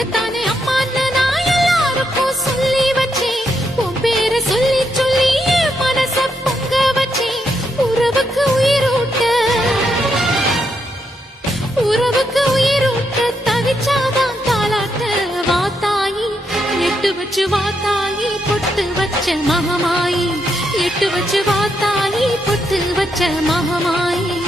உன்னத்தானே அம்மான்னு நான் எல்லாருக்கும் சொல்லி வச்சேன். உன் பேரை சொல்லி சொல்லி என் மனச பொங்க வச்சேன். உறவுக்கு உயிரூட்ட தவிச்சாதான் தாளாட்ட. வாத்தாயி எட்டு வச்சு வாத்தாயி பொட்டு வச்ச மகமாயி. எட்டு வச்சு வாத்தாயி பொட்டு வச்ச மகமாயி.